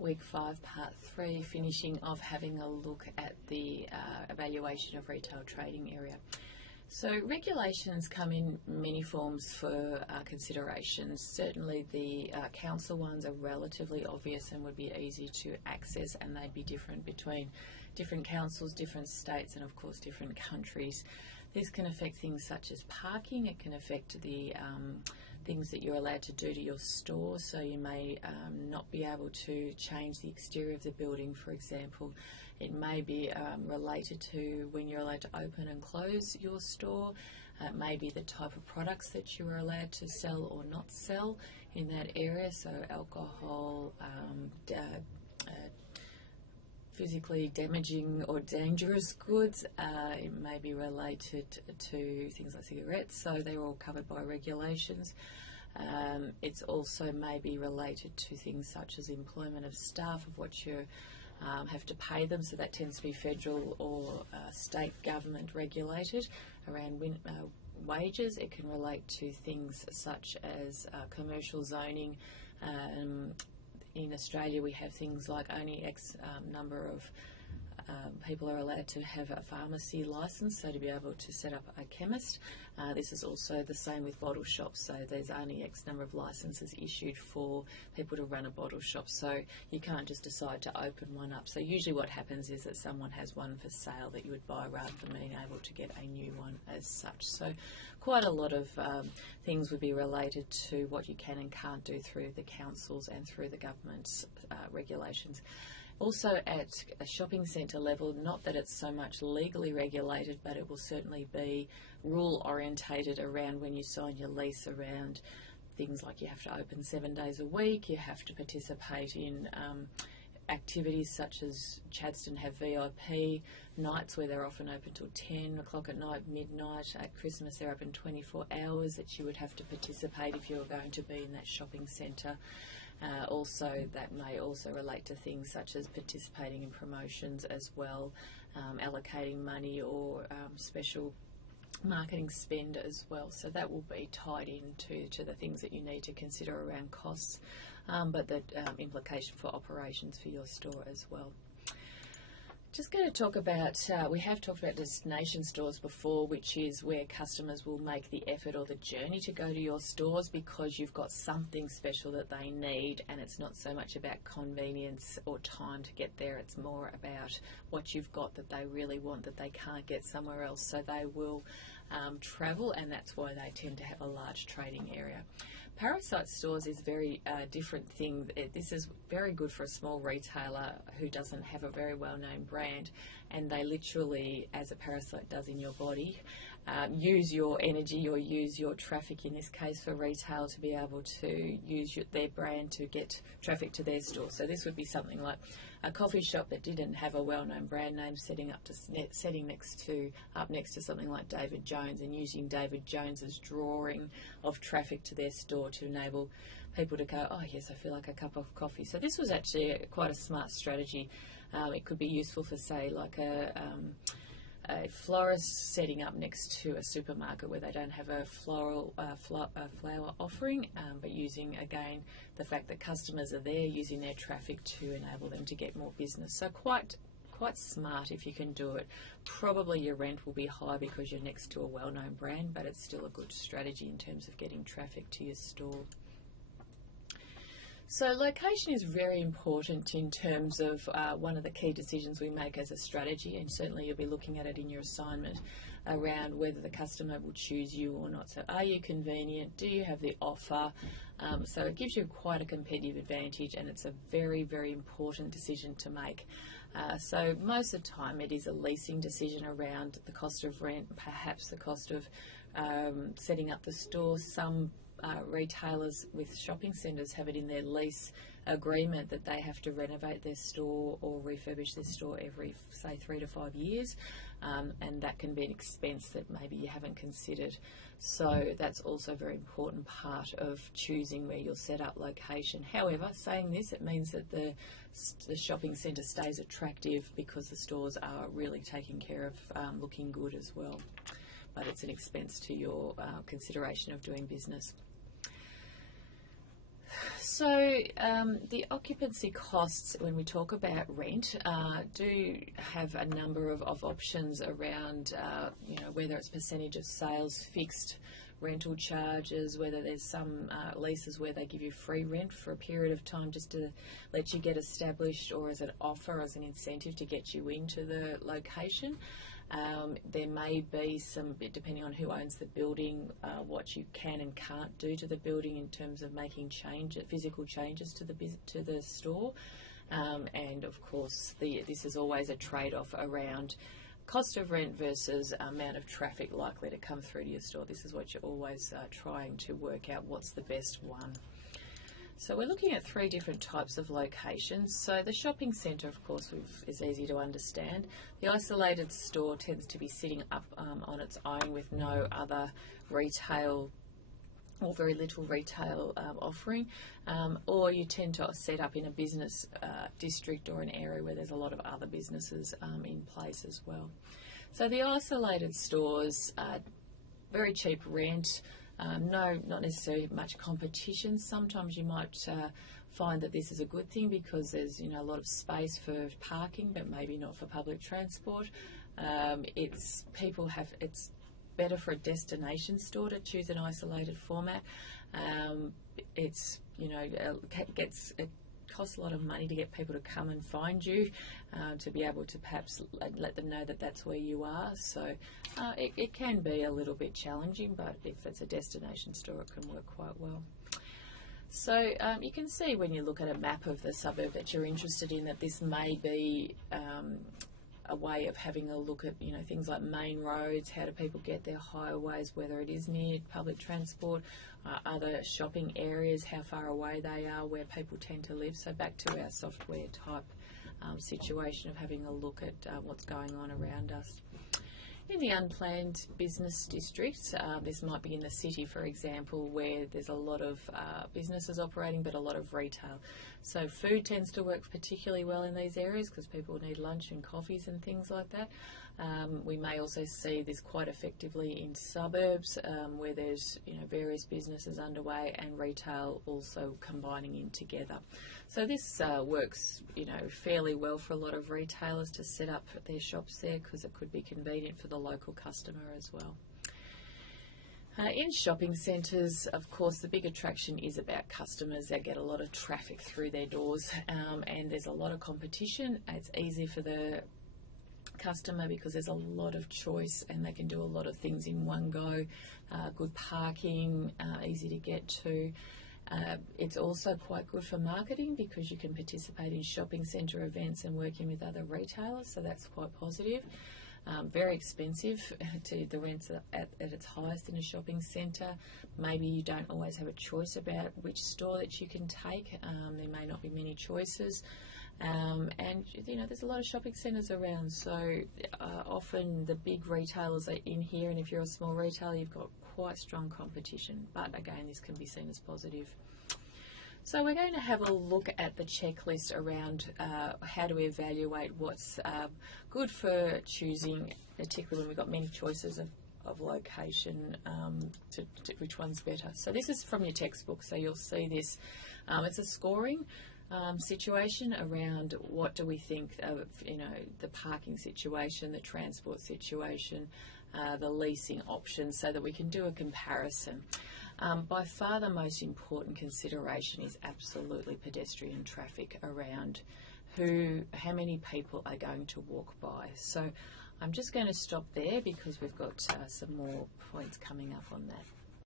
Week 5, Part 3, finishing off having a look at the evaluation of retail trading area. So regulations come in many forms for considerations. Certainly the council ones are relatively obvious and would be easy to access, and they'd be different between different councils, different states, and of course different countries. This can affect things such as parking. It can affect the things that you're allowed to do to your store. So you may not be able to change the exterior of the building, for example. It may be related to when you're allowed to open and close your store. It may be the type of products that you are allowed to sell or not sell in that area. So alcohol, physically damaging or dangerous goods. It may be related to things like cigarettes, so they're all covered by regulations. It's also maybe related to things such as employment of staff, of what you have to pay them, so that tends to be federal or state government regulated around wages. It can relate to things such as commercial zoning. In Australia, we have things like only X number of people are allowed to have a pharmacy licence, so to be able to set up a chemist. This is also the same with bottle shops, so there's only X number of licences issued for people to run a bottle shop, so you can't just decide to open one up. So usually what happens is that someone has one for sale that you would buy rather than being able to get a new one as such. So quite a lot of things would be related to what you can and can't do through the councils and through the government's regulations. Also at a shopping centre level, not that it's so much legally regulated, but it will certainly be rule orientated around when you sign your lease, around things like you have to open 7 days a week, you have to participate in activities such as Chadstone have VIP nights where they're often open till 10 o'clock at night, midnight. At Christmas they're open 24 hours that you would have to participate if you were going to be in that shopping centre. Also, that may also relate to things such as participating in promotions as well, allocating money or special marketing spend as well. So that will be tied into the things that you need to consider around costs, but the implication for operations for your store as well. Just going to talk about, we have talked about destination stores before, which is where customers will make the effort or the journey to go to your stores because you've got something special that they need, and it's not so much about convenience or time to get there, it's more about what you've got that they really want that they can't get somewhere else. So they will travel, and that's why they tend to have a large trading area. Parasite stores is a very different thing. This is very good for a small retailer who doesn't have a very well-known brand, and they literally, as a parasite does in your body, use your energy or use your traffic, in this case for retail, to be able to use their brand to get traffic to their store. So this would be something like a coffee shop that didn't have a well-known brand name setting up next to something like David Jones, and using David Jones's drawing of traffic to their store to enable people to go, oh yes, I feel like a cup of coffee. So this was actually quite a smart strategy. It could be useful for, say, like a florist setting up next to a supermarket where they don't have a flower offering, but using, again, the fact that customers are there, using their traffic to enable them to get more business. So quite smart if you can do it. Probably your rent will be high because you're next to a well-known brand, but it's still a good strategy in terms of getting traffic to your store. So location is very important in terms of one of the key decisions we make as a strategy, and certainly you'll be looking at it in your assignment around whether the customer will choose you or not. So are you convenient? Do you have the offer? So it gives you quite a competitive advantage, and it's a very, very important decision to make. So most of the time it is a leasing decision around the cost of rent, perhaps the cost of setting up the store. Some retailers with shopping centres have it in their lease agreement that they have to renovate their store or refurbish their store every, say, 3 to 5 years, and that can be an expense that maybe you haven't considered. So that's also a very important part of choosing where you'll set up location. However, saying this, it means that the shopping centre stays attractive because the stores are really taking care of looking good as well. But it's an expense to your consideration of doing business. So the occupancy costs, when we talk about rent, do have a number of options around, whether it's percentage of sales, fixed rental charges, whether there's some leases where they give you free rent for a period of time just to let you get established, or as an offer, as an incentive to get you into the location. There may be some, depending on who owns the building, what you can and can't do to the building in terms of making physical changes to the store, and of course this is always a trade-off around cost of rent versus amount of traffic likely to come through to your store. This is what you're always trying to work out, what's the best one. So we're looking at 3 different types of locations. So the shopping centre, of course, is easy to understand. The isolated store tends to be sitting up on its own with no other retail or very little retail offering, or you tend to set up in a business district or an area where there's a lot of other businesses in place as well. So the isolated stores, very cheap rent, not necessarily much competition. Sometimes you might find that this is a good thing because there's a lot of space for parking, but maybe not for public transport. It's better for a destination store to choose an isolated format. It costs a lot of money to get people to come and find you, to be able to perhaps let them know that that's where you are. So it can be a little bit challenging, but if it's a destination store, it can work quite well. So you can see when you look at a map of the suburb that you're interested in that this may be a way of having a look at things like main roads, how do people get their highways, whether it is near public transport, other shopping areas, how far away they are, where people tend to live. So back to our software type situation of having a look at what's going on around us. In the unplanned business districts, this might be in the city, for example, where there's a lot of businesses operating but a lot of retail. So food tends to work particularly well in these areas because people need lunch and coffees and things like that. We may also see this quite effectively in suburbs where there's various businesses underway and retail also combining in together. So this works fairly well for a lot of retailers to set up their shops there because it could be convenient for the local customer as well. In shopping centres, of course, the big attraction is about customers. They get a lot of traffic through their doors and there's a lot of competition. It's easy for the customer because there's a lot of choice and they can do a lot of things in one go. Good parking, easy to get to. It's also quite good for marketing because you can participate in shopping centre events and working with other retailers, so that's quite positive. Very expensive to the rents at its highest in a shopping centre. Maybe you don't always have a choice about which store that you can take. There may not be many choices. And there's a lot of shopping centres around, so often the big retailers are in here, and if you're a small retailer you've got quite strong competition, but again this can be seen as positive. So we're going to have a look at the checklist around how do we evaluate what's good for choosing, particularly when we've got many choices of location, to which one's better. So this is from your textbook, so you'll see this. It's a scoring situation around what do we think of the parking situation, the transport situation, the leasing options, so that we can do a comparison. By far the most important consideration is absolutely pedestrian traffic around how many people are going to walk by. So I'm just going to stop there because we've got some more points coming up on that.